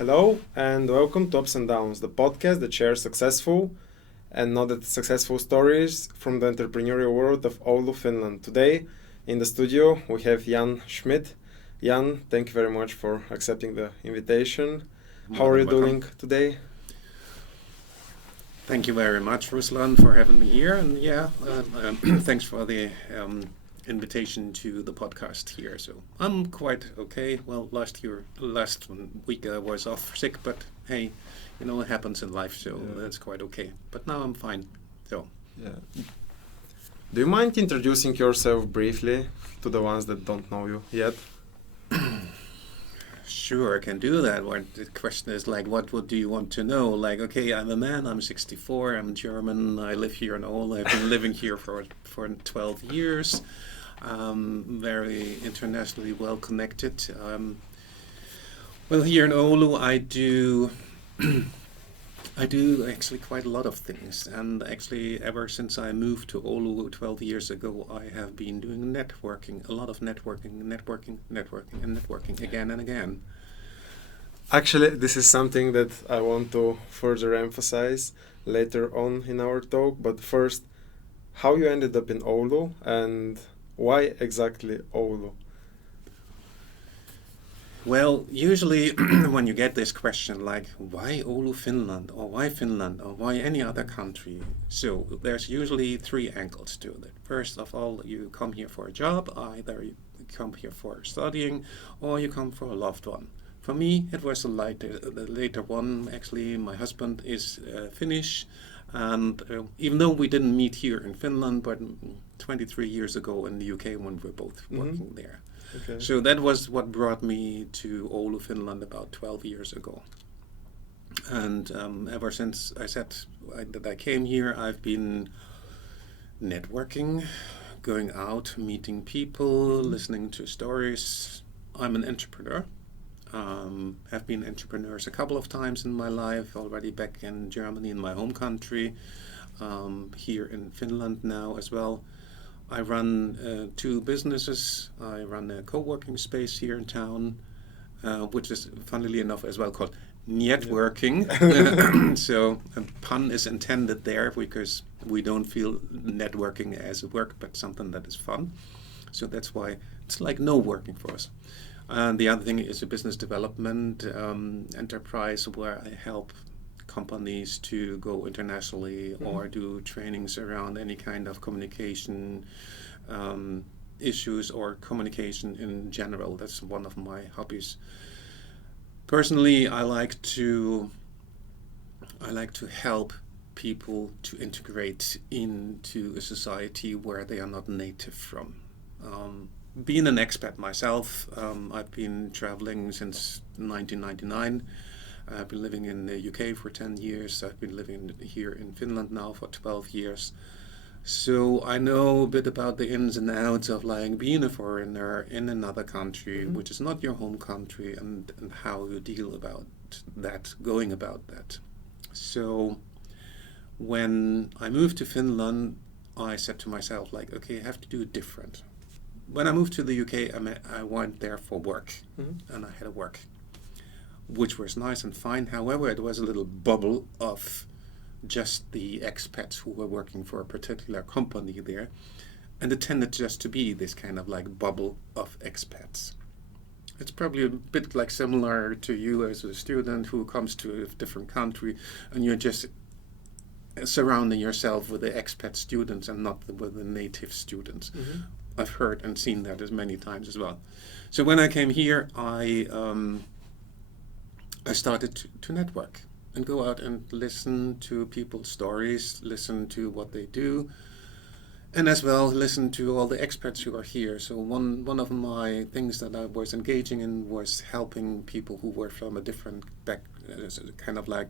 Hello and welcome to Ups and Downs, the podcast that shares successful and not that successful stories from the entrepreneurial world of Oulu, Finland. Today in the studio we have Jan Schmidt. Jan, thank you very much for accepting the invitation. How are you doing today? Thank you very much, Ruslan, for having me here. And thanks for the invitation to the podcast here. So I'm quite okay. Well, last week I was off sick, but hey, it happens in life, so that's quite okay. But now I'm fine. So yeah. Do you mind introducing yourself briefly to the ones that don't know you yet? Sure, I can do that. The question is what do you want to know? Okay, I'm a man, I'm 64, I'm German, I live here in Oulu, I've been living here for 12 years. Very internationally well connected. Well, here in Oulu, I do actually quite a lot of things, and actually ever since I moved to Oulu 12 years ago, I have been doing networking, a lot of networking, again and again. Actually, this is something that I want to further emphasize later on in our talk, but first, how you ended up in Oulu and why exactly Oulu? Well, usually when you get this question why Oulu, Finland, or why any other country, so there's usually three angles to it. First of all, you come here for a job, either you come here for studying, or you come for a loved one. For me, it was the later one. Actually, my husband is Finnish, and even though we didn't meet here in Finland, but 23 years ago in the UK when we were both working there. Okay. So that was what brought me to Oulu, Finland about 12 years ago. And ever since that I came here, I've been networking, going out, meeting people, listening to stories. I'm an entrepreneur. Have been entrepreneurs a couple of times in my life, already back in Germany, in my home country, here in Finland now as well. I run two businesses. I run a co-working space here in town, which is funnily enough as well called networking. So a pun is intended there because we don't feel networking as work, but something that is fun. So that's why it's like no working for us. And the other thing is a business development enterprise where I help companies to go internationally or do trainings around any kind of communication issues or communication in general. That's one of my hobbies. Personally, I like to help people to integrate into a society where they are not native from. Being an expat myself, I've been traveling since 1999. I've been living in the UK for 10 years. I've been living here in Finland now for 12 years. So I know a bit about the ins and outs of being a foreigner in another country, which is not your home country, and how you deal about that, going about that. So when I moved to Finland, I said to myself, okay, I have to do it different. When I moved to the UK, I went there for work, and I had to work, which was nice and fine. However, it was a little bubble of just the expats who were working for a particular company there, and it tended just to be this kind of bubble of expats. It's probably a bit similar to you as a student who comes to a different country, and you're just surrounding yourself with the expat students and not with the native students. I've heard and seen that as many times as well. So when I came here, I started to network and go out and listen to people's stories, listen to what they do, and as well listen to all the experts who are here. So one of my things that I was engaging in was helping people who were from a different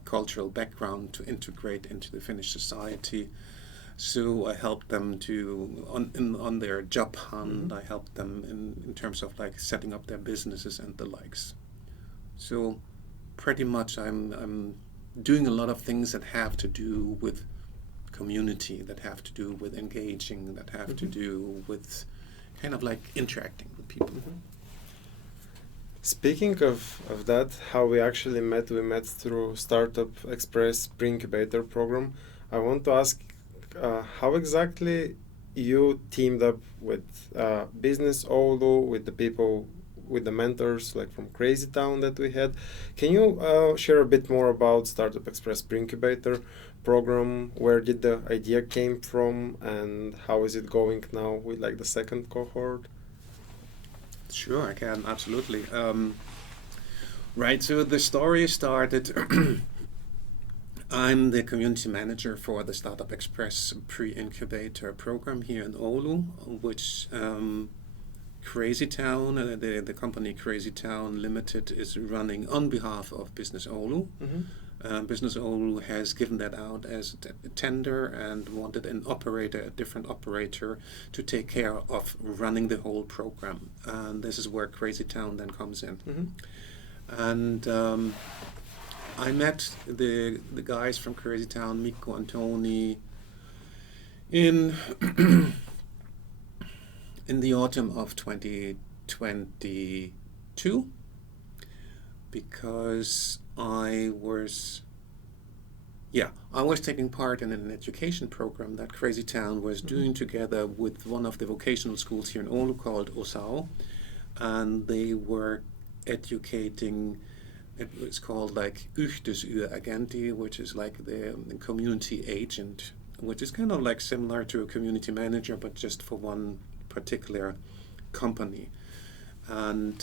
cultural background to integrate into the Finnish society. So I helped them on their job hunt. I helped them in terms of setting up their businesses and the likes. So pretty much I'm doing a lot of things that have to do with community, that have to do with engaging, that have to do with interacting with people. Speaking of that, how we met through Startup Express pre-incubator program. I want to ask how exactly you teamed up with Business Olu, with the people, with the mentors like from Crazy Town that we had. Can you share a bit more about Startup Express pre-incubator program? Where did the idea came from, and how is it going now with like the second cohort? Sure, I can, absolutely. Right, so the story started. I'm the community manager for the Startup Express pre-incubator program here in Oulu, which Crazy Town, the company Crazy Town Limited, is running on behalf of Business Oulu. Business Oulu has given that out as a tender and wanted an operator, a different operator, to take care of running the whole program. And this is where Crazy Town then comes in. And I met the guys from Crazy Town, Mikko and Tony, in in the autumn of 2022, because I was taking part in an education program that Crazy Town was doing together with one of the vocational schools here in Oulu called OSAO, and they were educating. It was called like Agenti, which is like the community agent, which is kind of like similar to a community manager, but just for one particular company. And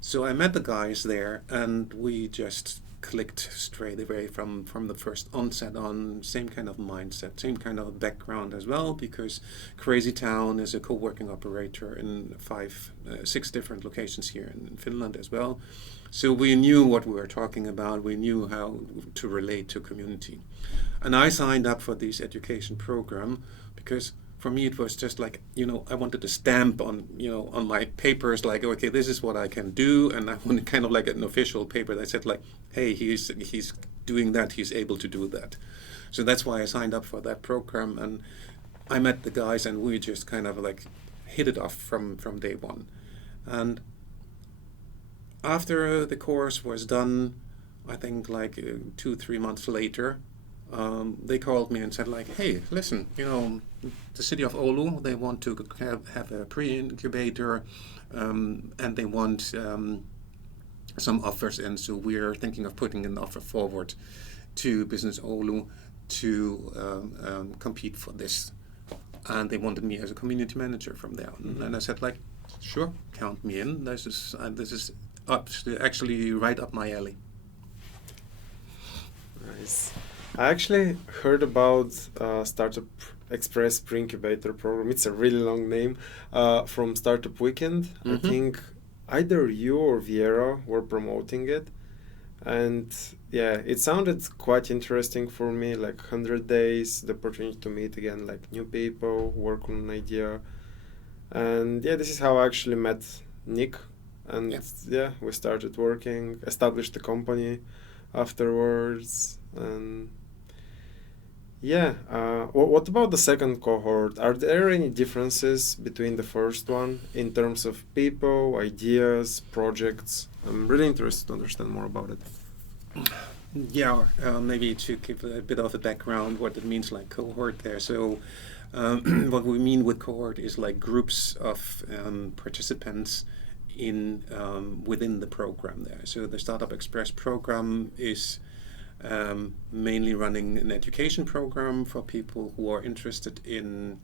so I met the guys there, and we just clicked straight away from the first onset on. Same kind of mindset, same kind of background as well, because Crazy Town is a co-working operator in 6 different locations here in Finland as well. So we knew what we were talking about. We knew how to relate to community. And I signed up for this education program because for me it was just like, I wanted to stamp on my papers like, okay, this is what I can do. And I wanted kind of like an official paper that said like, hey, he's doing that, he's able to do that. So that's why I signed up for that program. And I met the guys and we just kind of like hit it off from day one. And after the course was done, I think like 2-3 months later, they called me and said like, hey, listen, the city of Oulu, they want to have a pre-incubator, and they want some offers in. So we're thinking of putting an offer forward to Business Oulu to compete for this. And they wanted me as a community manager from there. And I said like, sure, count me in. This is actually right up my alley. Nice. I actually heard about Startup Express pre-incubator program. It's a really long name from Startup Weekend. I think either you or Viera were promoting it. And yeah, it sounded quite interesting for me, like 100 days, the opportunity to meet again, like new people, work on an idea. And yeah, this is how I actually met Nick. And we started working, established the company afterwards. And what about the second cohort? Are there any differences between the first one in terms of people, ideas, projects? I'm really interested to understand more about it. Yeah, maybe to give a bit of a background what it means like cohort there. So what we mean with cohort is like groups of participants in within the program there. So the Startup Express program is mainly running an education program for people who are interested in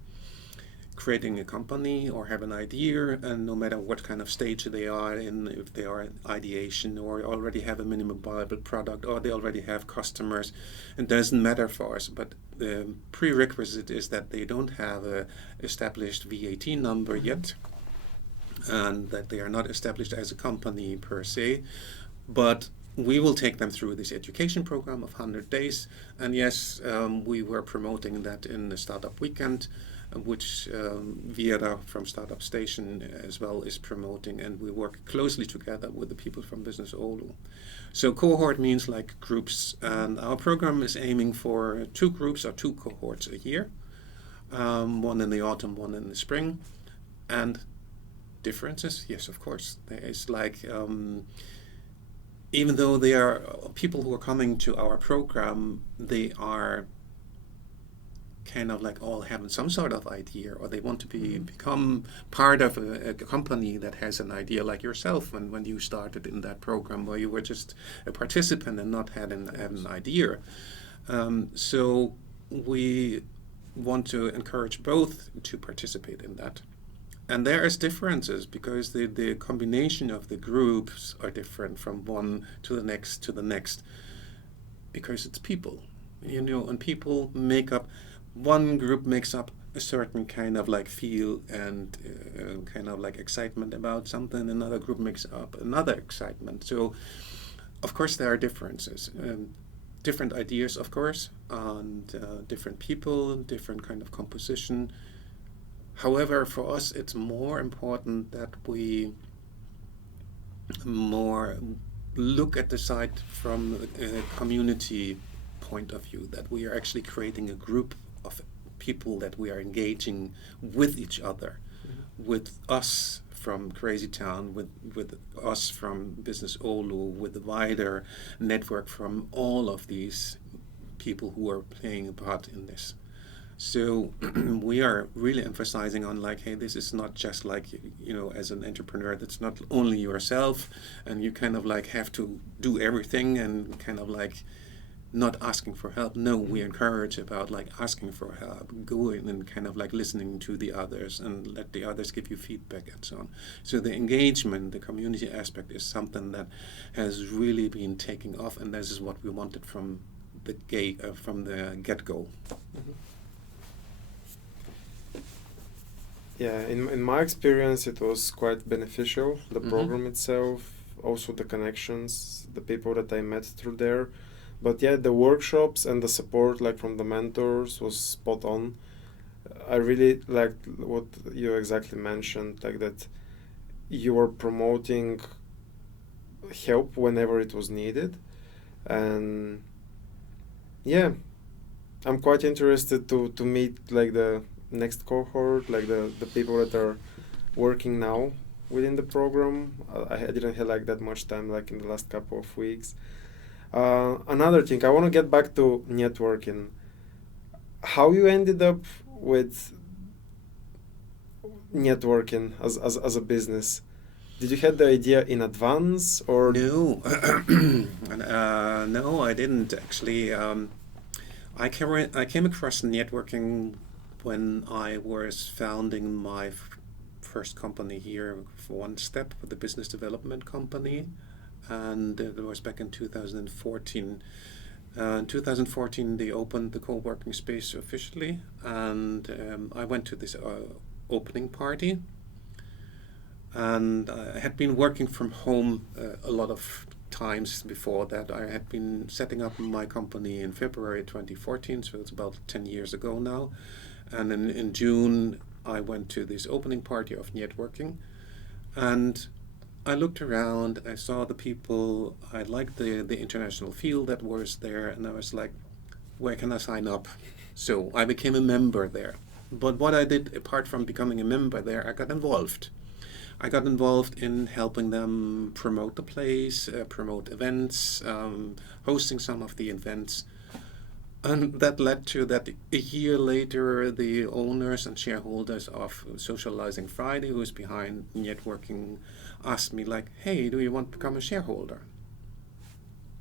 creating a company or have an idea, and no matter what kind of stage they are in, if they are in ideation or already have a minimum viable product or they already have customers, it doesn't matter for us. But the prerequisite is that they don't have a established VAT number yet, and that they are not established as a company per se, but we will take them through this education program of 100 days. And yes, we were promoting that in the Startup Weekend, which Viera from Startup Station as well is promoting, and we work closely together with the people from Business Oulu. So cohort means like groups, and our program is aiming for 2 groups or 2 cohorts a year, one in the autumn, one in the spring. And differences? Yes, of course. There is like, even though they are people who are coming to our program, they are kind of like all having some sort of idea, or they want to become part of a company that has an idea, like yourself when you started in that program, where you were just a participant and not had an idea. So we want to encourage both to participate in that. And there is differences because the combination of the groups are different from one to the next, because it's people, and people make up, one group makes up a certain kind of like feel and kind of like excitement about something, another group makes up another excitement. So of course there are differences, different ideas, of course, and different people, different kind of composition. However, for us, it's more important that we more look at the site from a community point of view, that we are actually creating a group of people that we are engaging with each other, with us from Crazy Town, with us from Business Oulu, with the wider network from all of these people who are playing a part in this. So we are really emphasizing on like, hey, this is not just like, as an entrepreneur, that's not only yourself and you kind of like have to do everything and kind of like not asking for help. No, we encourage about like asking for help, going and kind of like listening to the others and let the others give you feedback and so on. So the engagement, the community aspect is something that has really been taking off, and this is what we wanted from the get-go. Mm-hmm. Yeah, in my experience, it was quite beneficial, the program itself, also the connections, the people that I met through there. But yeah, the workshops and the support like from the mentors was spot on. I really liked what you exactly mentioned, like that you were promoting help whenever it was needed. And yeah, I'm quite interested to meet like the next cohort, like the people that are working now within the program. I didn't have like that much time like in the last couple of weeks. Another thing, I want to get back to networking. How you ended up with networking as a business? Did you have the idea in advance or? No, no, I didn't actually. I came across networking when I was founding my first company here for One Step, with the business development company. And it was back in 2014. In 2014, they opened the co-working space officially, and I went to this opening party. And I had been working from home a lot of times before that. I had been setting up my company in February 2014, so it's about 10 years ago now. And in June, I went to this opening party of networking, and I looked around, I saw the people, I liked the international feel that was there, and I was like, where can I sign up? So I became a member there. But what I did, apart from becoming a member there, I got involved. I got involved in helping them promote the place, promote events, hosting some of the events. And that led to that a year later, the owners and shareholders of Socializing Friday, who is behind networking, asked me like, hey, do you want to become a shareholder?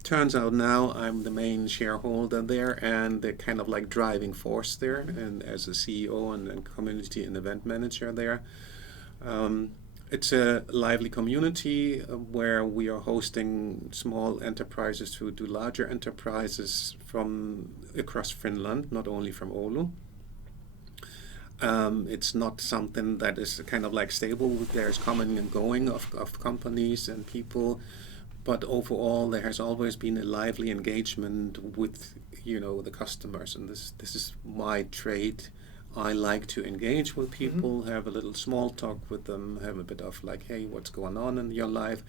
Turns out now I'm the main shareholder there and the kind of like driving force there, and as a CEO and community and event manager there. It's a lively community where we are hosting small enterprises who do larger enterprises from across Finland, not only from Oulu. It's not something that is kind of like stable. There's coming and going of companies and people, but overall there has always been a lively engagement with the customers, and this is my trait. I like to engage with people, have a little small talk with them, have a bit of like, hey, what's going on in your life?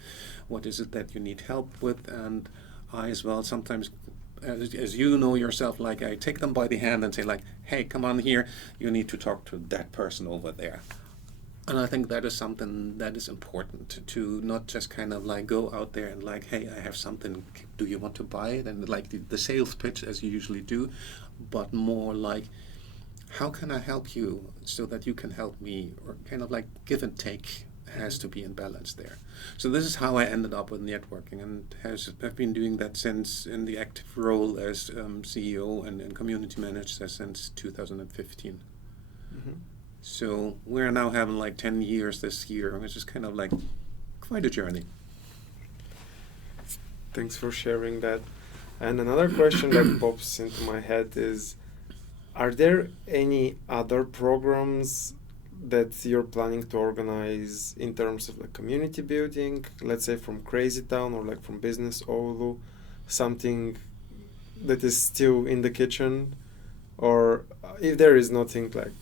What is it that you need help with? And I as well sometimes, as you know yourself, like I take them by the hand and say like, hey, come on here, you need to talk to that person over there. And I think that is something that is important to not just kind of like go out there and like, hey, I have something, do you want to buy it? And like the sales pitch as you usually do, but more like, how can I help you so that you can help me? Or kind of like give and take has to be in balance there. So this is how I ended up with networking, and have been doing that since in the active role as CEO and community manager since 2015. Mm-hmm. So we're now having like 10 years this year, which is kind of like quite a journey. Thanks for sharing that. And another question that pops into my head is, are there any other programs that you're planning to organize in terms of like community building, let's say from Crazy Town or like from Business Oulu, something that is still in the kitchen, or if there is nothing like.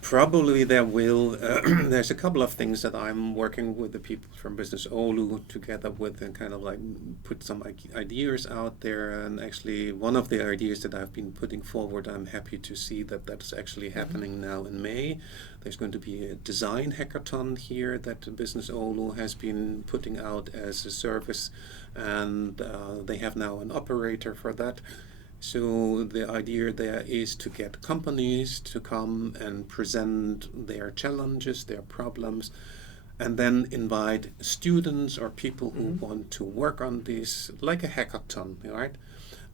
Probably there will. There's a couple of things that I'm working with the people from Business Oulu together with, and kind of like put some ideas out there. And actually, one of the ideas that I've been putting forward, I'm happy to see that that's actually happening now in May. There's going to be a design hackathon here that Business Oulu has been putting out as a service, and they have now an operator for that. So the idea there is to get companies to come and present their challenges, their problems, and then invite students or people who want to work on this, like a hackathon, right?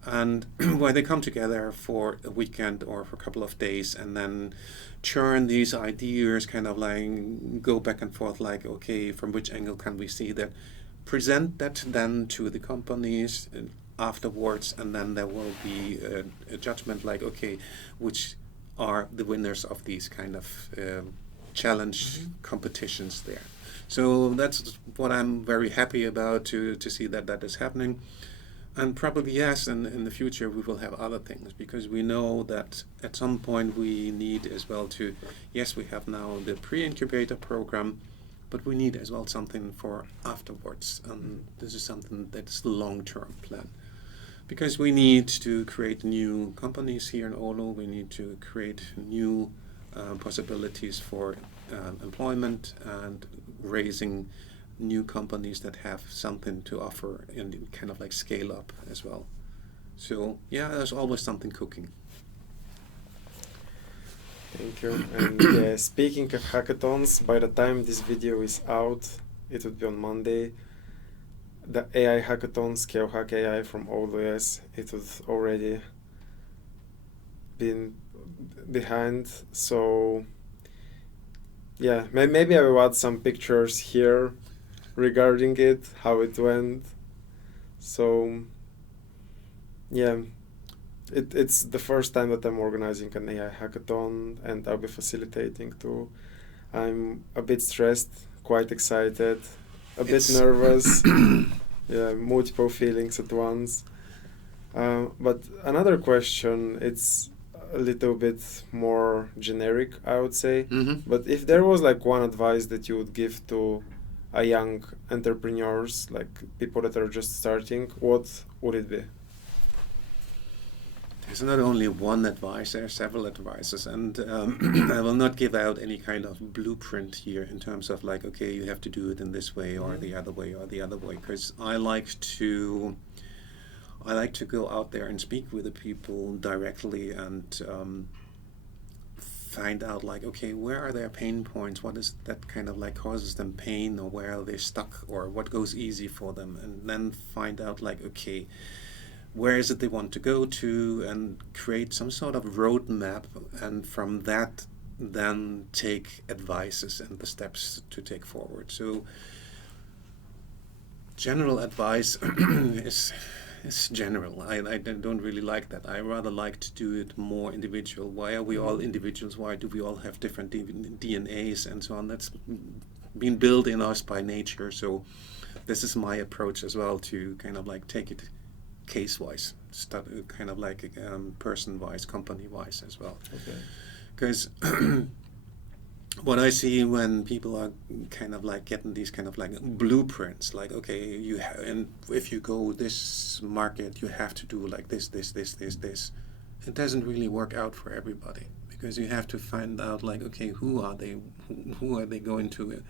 And where they come together for a weekend or for a couple of days and then churn these ideas, kind of like go back and forth, like, okay, from which angle can we see that? Present that then to the companies afterwards, and then there will be a judgment like, okay, which are the winners of these kind of challenge competitions there. So that's what I'm very happy about, to see that that is happening. And probably, yes, in the future we will have other things, because we know that at some point we need as well to, yes, we have now the pre-incubator program, but we need as well something for afterwards. And this is something that's the long-term plan. Because we need to create new companies here in Oulu, we need to create new possibilities for employment and raising new companies that have something to offer and kind of like scale up as well. So yeah, there's always something cooking. Thank you. And speaking of hackathons, by the time this video is out, it would be on Monday, the AI hackathon, Scale Hack AI from OWS, it was already been behind. So yeah, maybe I will add some pictures here regarding it, how it went. So yeah, it's the first time that I'm organizing an AI hackathon, and I'll be facilitating too. I'm a bit stressed, quite excited, a bit nervous. Yeah, multiple feelings at once. But another question, it's a little bit more generic, I would say. But if there was like one advice that you would give to a young entrepreneurs, like people that are just starting, what would it be? There's not only one advice, there are several advices, and I will not give out any kind of blueprint here in terms of like, okay, you have to do it in this way or the other way or the other way, because I like to go out there and speak with the people directly and find out like, okay, where are their pain points, what is that kind of like causes them pain, or where are they stuck, or what goes easy for them, and then find out like, okay, where is it they want to go to, and create some sort of roadmap, and from that then take advices and the steps to take forward. So general advice is general. I don't really like that. I rather like to do it more individual. Why are we all individuals? Why do we all have different DNAs and so on? That's been built in us by nature. So this is my approach as well, to kind of like take it case-wise, kind of like person-wise, company-wise as well. Because what I see when people are kind of like getting these kind of like blueprints, like, okay, and if you go this market, you have to do like this. It doesn't really work out for everybody. because you have to find out like, okay, who are they going to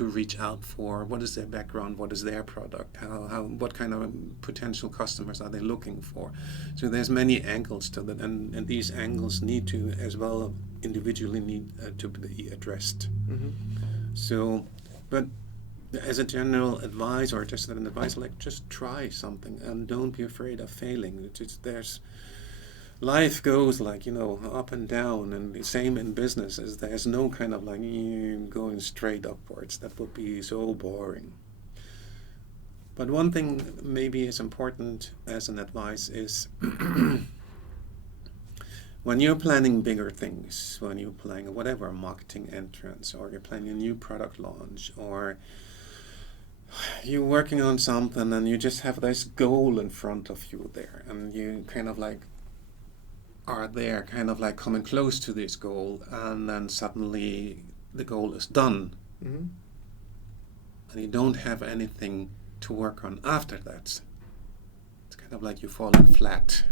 reach out for? What is their background? What is their product? What kind of potential customers are they looking for? So there's many angles to that, and these angles need to as well individually need to be addressed. Mm-hmm. So, but as a general advice, or just an advice, like just try something and don't be afraid of failing. There's life goes like, up and down, and the same in business, as there's no kind of like going straight upwards. That would be so boring. But one thing maybe is important as an advice is when you're planning bigger things, when you're planning whatever, marketing entrance, or you're planning a new product launch, or you're working on something and you just have this goal in front of you there, and you kind of like are there kind of like coming close to this goal, and then suddenly the goal is done. Mm-hmm. And you don't have anything to work on after that. It's kind of like you're falling flat,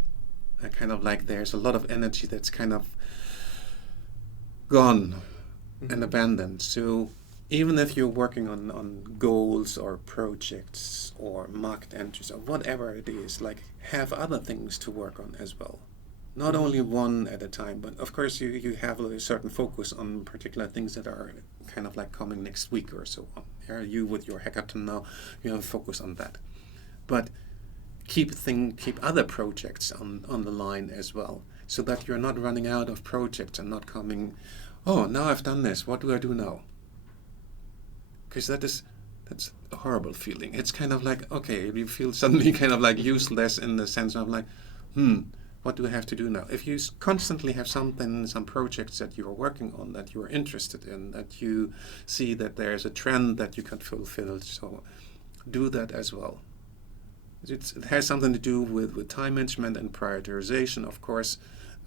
and kind of like there's a lot of energy that's kind of gone and abandoned. So even if you're working on goals or projects or market entries or whatever it is, like have other things to work on as well. Not only one at a time, but of course you have a certain focus on particular things that are kind of like coming next week or so on. You with your hackathon now, you have a focus on that. But keep other projects on the line as well, so that you're not running out of projects and not coming, oh, now I've done this, what do I do now? Because that's a horrible feeling. It's kind of like, okay, you feel suddenly kind of like useless in the sense of like, what do I have to do now? If you constantly have some projects that you're working on, that you're interested in, that you see that there's a trend that you can fulfill, so do that as well. It has something to do with time management and prioritization, of course,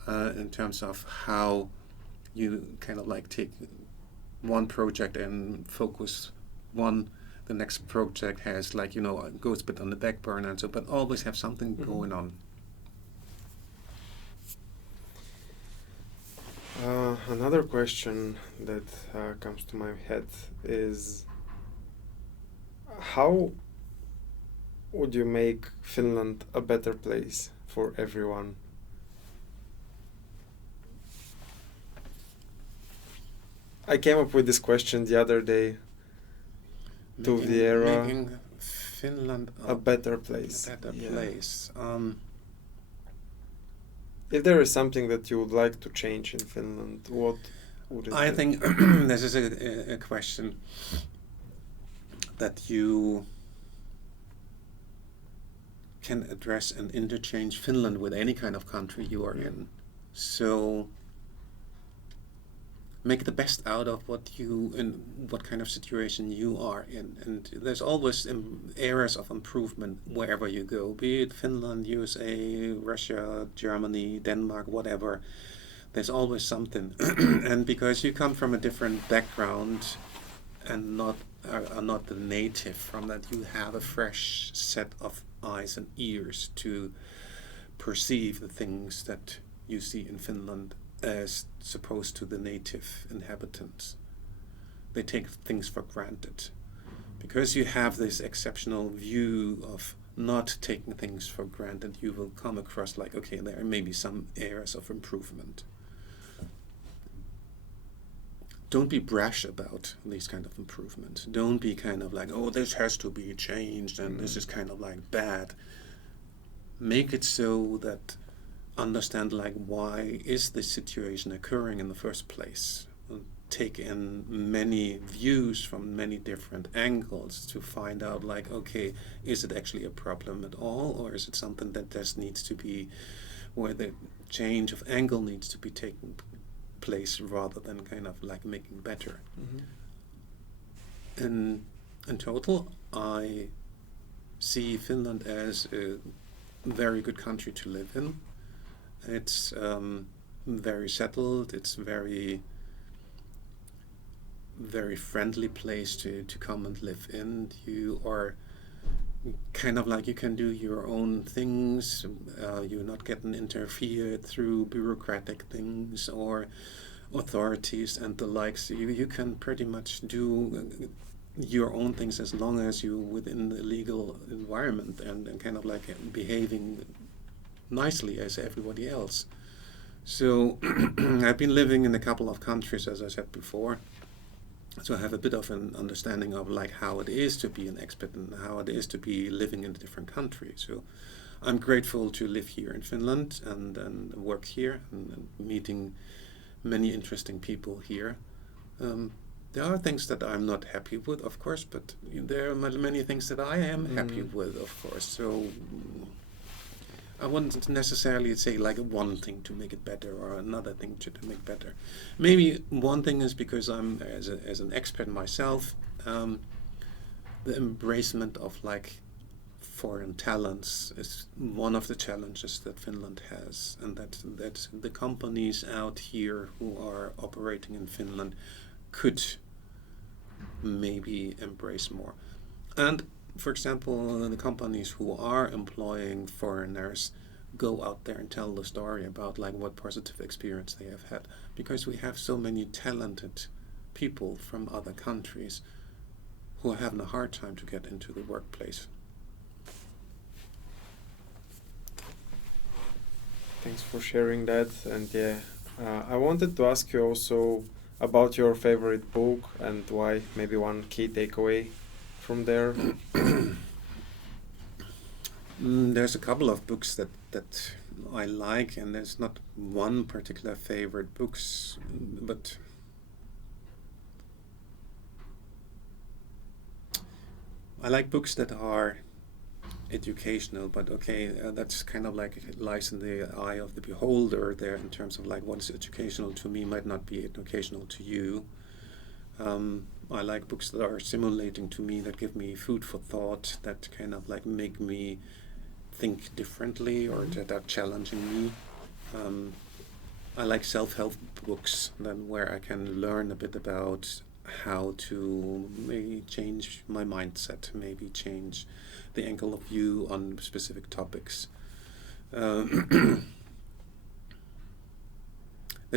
in terms of how you kind of like take one project and focus one. The next project has like, goes a bit on the back burner and so, but always have something going on. Another question that comes to my head is, how would you make Finland a better place for everyone? I came up with this question the other day. Making Finland a better place. A better place. If there is something that you would like to change in Finland, what would it be? I think this is a question that you can address and interchange Finland with any kind of country you are in. So make the best out of what kind of situation you are in. And there's always areas of improvement wherever you go, be it Finland, USA, Russia, Germany, Denmark, whatever. There's always something. And because you come from a different background and are not the native from that, you have a fresh set of eyes and ears to perceive the things that you see in Finland as opposed to the native inhabitants. They take things for granted. Because you have this exceptional view of not taking things for granted, you will come across like, okay, there may be some areas of improvement. Don't be brash about these kind of improvements. Don't be kind of like, oh, this has to be changed and this is kind of like bad. Make it so that understand like, why is this situation occurring in the first place? Take in many views from many different angles to find out like, okay, is it actually a problem at all, or is it something that just needs to be, where the change of angle needs to be taken place rather than kind of like making better. In total, I see Finland as a very good country to live in. It's very settled. It's very friendly place to come and live in. You are kind of like you can do your own things. You're not getting interfered through bureaucratic things or authorities and the likes. You can pretty much do your own things as long as you're within the legal environment and kind of like behaving nicely as everybody else. So I've been living in a couple of countries, as I said before. So I have a bit of an understanding of like how it is to be an expat and how it is to be living in a different country. So I'm grateful to live here in Finland and work here and meeting many interesting people here. There are things that I'm not happy with, of course, but there are many things that I am happy with, of course. So I wouldn't necessarily say like one thing to make it better or another thing to make better. Maybe one thing is because I'm as an expert myself, the embracement of like foreign talents is one of the challenges that Finland has, and that the companies out here who are operating in Finland could maybe embrace more. And for example, the companies who are employing foreigners go out there and tell the story about like what positive experience they have had, because we have so many talented people from other countries who are having a hard time to get into the workplace. Thanks for sharing that. And yeah, I wanted to ask you also about your favorite book and why, maybe one key takeaway from there. There's a couple of books that I like, and there's not one particular favorite books, but I like books that are educational, but okay, that's kind of like it lies in the eye of the beholder there in terms of like what is educational to me might not be educational to you. I like books that are stimulating to me, that give me food for thought, that kind of like make me think differently or that are challenging me. I like self-help books then where I can learn a bit about how to maybe change my mindset, maybe change the angle of view on specific topics. There's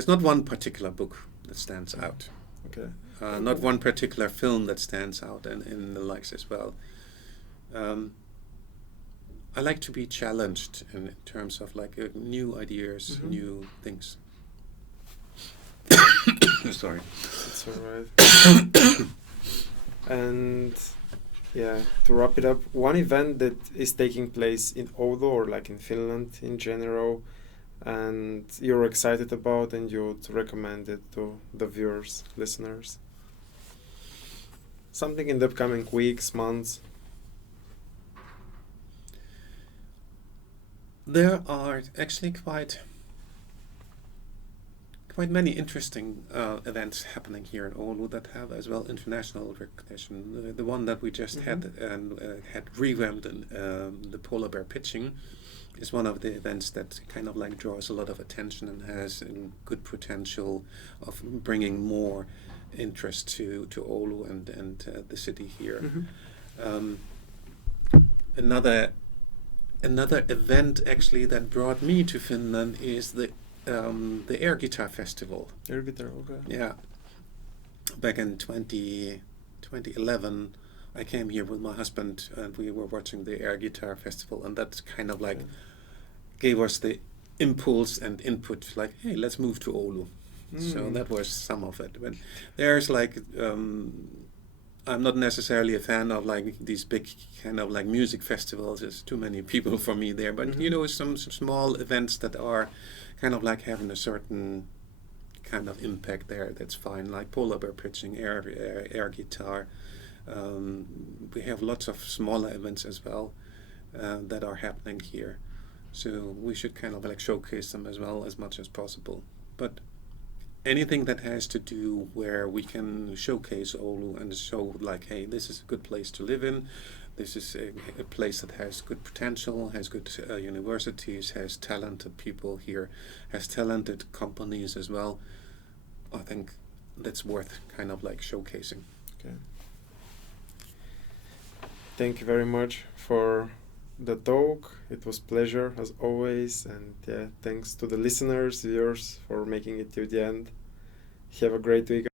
not one particular book that stands out. Okay. Not one particular film that stands out in the likes as well. I like to be challenged in terms of like new ideas, new things. Sorry. It's alright. And yeah, to wrap it up, one event that is taking place in Oulu or like in Finland in general, and you're excited about and you'd recommend it to the viewers, listeners? Something in the upcoming weeks, months? There are actually quite many interesting events happening here in Oulu that have as well international recognition. The one that we just had and had revamped in the polar bear pitching is one of the events that kind of like draws a lot of attention and has good potential of bringing more interest to Oulu and the city here. Another event actually that brought me to Finland is the Air Guitar Festival. Air guitar, okay. Yeah. Back in 2011, I came here with my husband and we were watching the Air Guitar Festival, and that kind of like gave us the impulse and input, like, hey, let's move to Oulu. So that was some of it. But there's like, I'm not necessarily a fan of like these big kind of like music festivals. There's too many people for me there. But you know, some small events that are kind of like having a certain kind of impact there, that's fine. Like polar bear pitching, air guitar. We have lots of smaller events as well that are happening here. So we should kind of like showcase them as well as much as possible. But anything that has to do where we can showcase Oulu and show like, hey, this is a good place to live in. This is a place that has good potential, has good universities, has talented people here, has talented companies as well. I think that's worth kind of like showcasing. Okay. thank you very much for the talk. It was pleasure as always, and thanks to the listeners, viewers, for making it to the end. Have a great week.